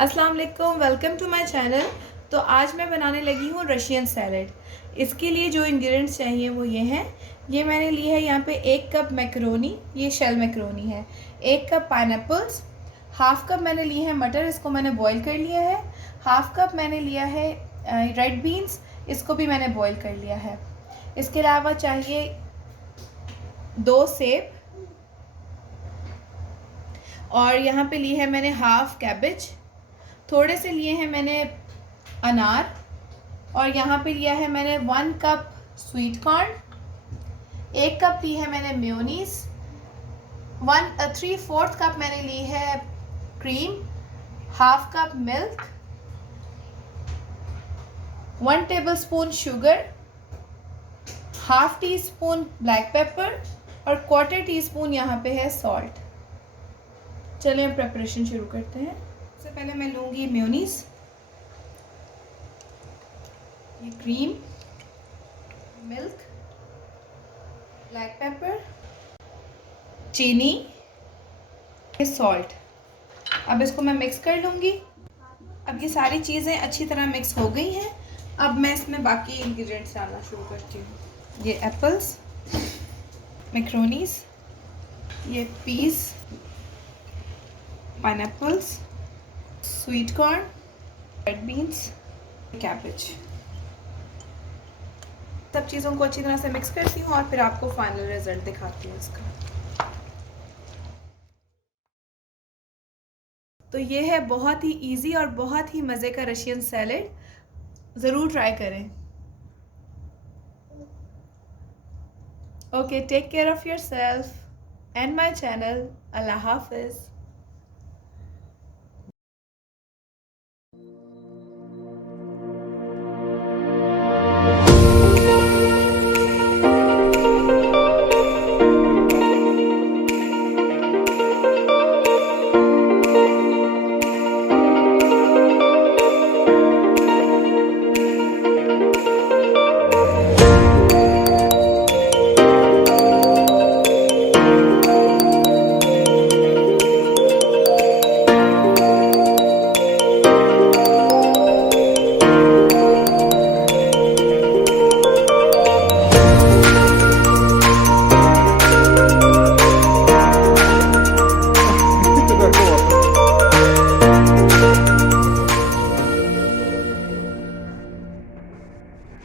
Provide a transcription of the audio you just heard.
अस्सलाम वालेकुम, welcome to my channel. तो आज मैं बनाने लगी हूँ रशियन सैलड। इसके लिए जो इंग्रेडिएंट्स चाहिए वो ये हैं। ये मैंने ली है यहाँ पे 1 कप मैकरोनी, ये शेल मैकरोनी है। 1 कप पाइनएप्पल्स, हाफ़ कप मैंने लिए हैं मटर, इसको मैंने बॉईल कर लिया है। हाफ़ कप मैंने लिया है रेड बीन्स, इसको भी मैंने बॉईल कर लिया है। इसके अलावा चाहिए 2 सेब, और यहाँ पे ली है मैंने हाफ़ कैबेज। थोड़े से लिए हैं मैंने अनार, और यहाँ पे लिया है मैंने 1 कप स्वीट कॉर्न। 1 कप ली है मैंने मेयोनीज। 3/4 कप मैंने ली है cream. Half cup milk, 1 tablespoon sugar, half tea spoon black pepper, और 1/4 टीस्पून यहाँ पे है सॉल्ट। चलिए हम प्रेपरेशन शुरू करते हैं। सबसे पहले मैं लूँगी मेयोनीज, ये क्रीम, मिल्क, ब्लैक पेपर, चीनी, सॉल्ट। अब इसको मैं मिक्स कर लूँगी। अब ये सारी चीज़ें अच्छी तरह मिक्स हो गई हैं। अब मैं इसमें बाकी इंग्रेडिएंट्स डालना शुरू करती हूँ। ये एप्पल्स, मैक्रोनीज, ये peas, pineapples, sweet corn, red beans, cabbage. सब चीज़ों को अच्छी तरह से मिक्स करती हूँ और फिर आपको फाइनल रिजल्ट दिखाती हूँ इसका। तो ये है बहुत ही इजी और बहुत ही मज़े का रशियन सैलेड। ज़रूर ट्राई करें। Okay, take care of yourself and my channel. अल्लाह हाफ़िज़।